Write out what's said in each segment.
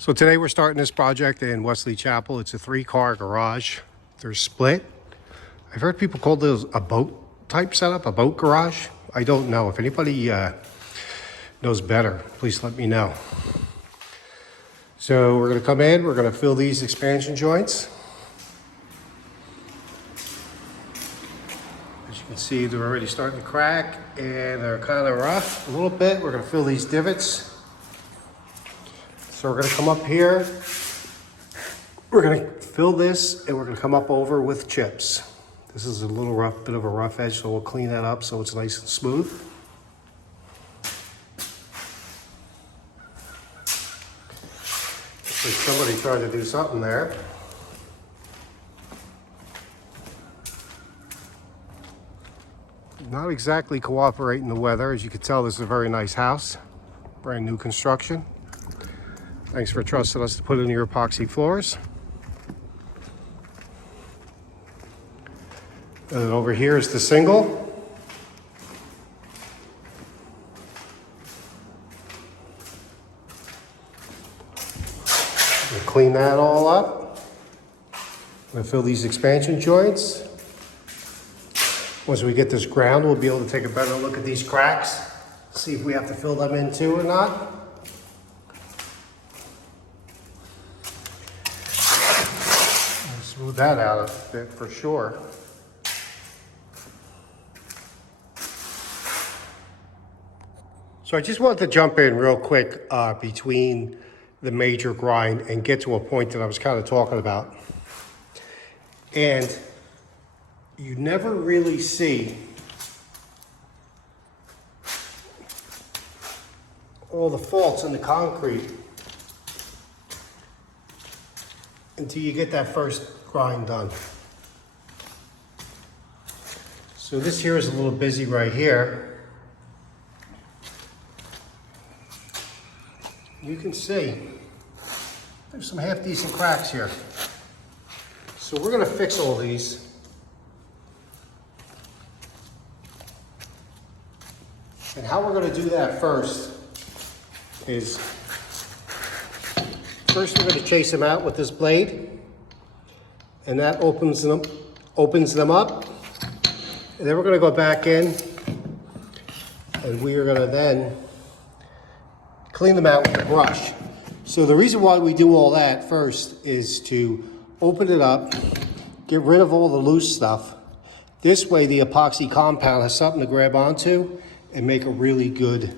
So today we're starting this project in Wesley Chapel. It's a 3-car garage. They're split. I've heard people call those a boat type setup, a boat garage. I don't know. If anybody knows better, please let me know. So we're going to come in, we're going to fill these expansion joints. As you can see, they're already starting to crack and they're kind of rough a little bit. We're going to fill these divots. So we're going to come up here, we're going to fill this, and we're going to come up over with chips. This is a little rough, bit of a rough edge, so we'll clean that up so it's nice and smooth. Looks like somebody tried to do something there. Not exactly cooperating the weather. As you can tell, this is a very nice house, brand new construction. Thanks for trusting us to put in your epoxy floors. And then over here is the single. We'll clean that all up. We'll fill these expansion joints. Once we get this ground, we'll be able to take a better look at these cracks, see if we have to fill them in too or not. Smooth that out a bit for sure. So I just wanted to jump in real quick between the major grind and get to a point that I was kind of talking about. And you never really see all the faults in the concrete until you get that first grind done. So this here is a little busy right here. You can see there's some half decent cracks here. So we're going to fix all these. And how we're going to do that first is we're going to chase them out with this blade. And that opens them up. And then we're going to go back in and we are going to then clean them out with a brush. So the reason why we do all that first is to open it up, get rid of all the loose stuff. This way the epoxy compound has something to grab onto and make a really good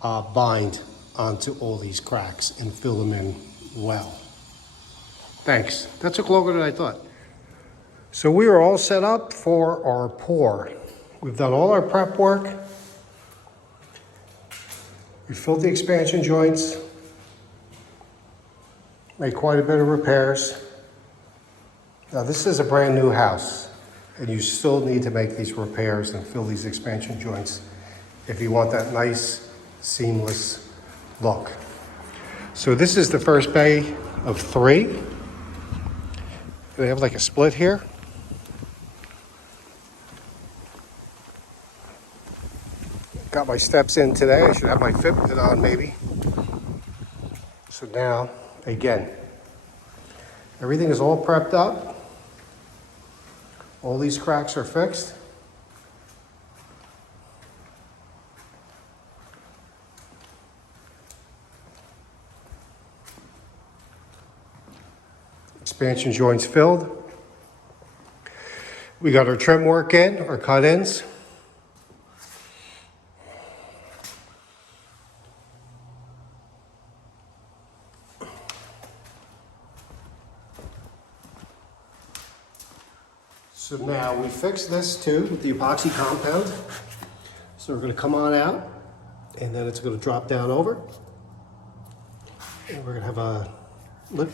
bind onto all these cracks and fill them in well. Thanks. That took longer than I thought. So we are all set up for our pour. We've done all our prep work. We filled the expansion joints. Made quite a bit of repairs. Now this is a brand new house and you still need to make these repairs and fill these expansion joints if you want that nice, seamless look. So this is the first bay of 3. They have like a split here. Got my steps in today. I should have my Fitbit on maybe. So now, again, everything is all prepped up. All these cracks are fixed. Expansion joints filled. We got our trim work in, our cut-ins. So now we fixed this too with the epoxy compound. So we're going to come on out and then it's going to drop down over. And we're going to have a lip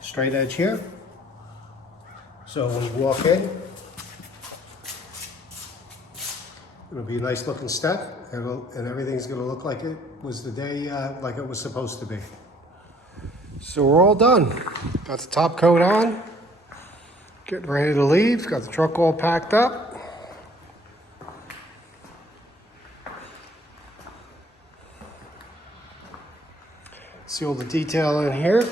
straight edge here. So when you walk in, it'll be a nice looking step and everything's going to look like it was the day, like it was supposed to be. So we're all done. Got the top coat on, getting ready to leave, got the truck all packed up. See all the detail in here.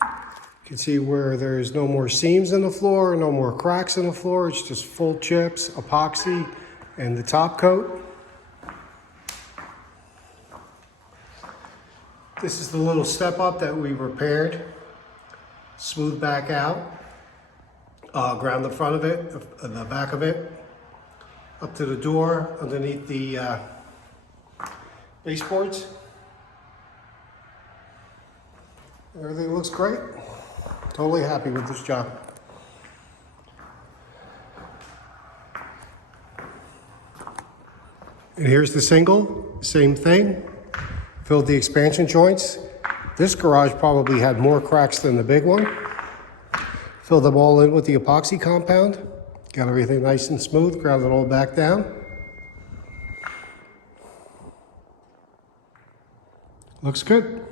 You can see where there's no more seams in the floor, no more cracks in the floor. It's just full chips, epoxy, and the top coat. This is the little step up that we repaired. Smooth back out. Ground the front of it, the back of it, up to the door, underneath the baseboards. Everything looks great. Totally happy with this job. And here's the single, same thing. Filled the expansion joints. This garage probably had more cracks than the big one. Filled them all in with the epoxy compound. Got everything nice and smooth, ground it all back down. Looks good.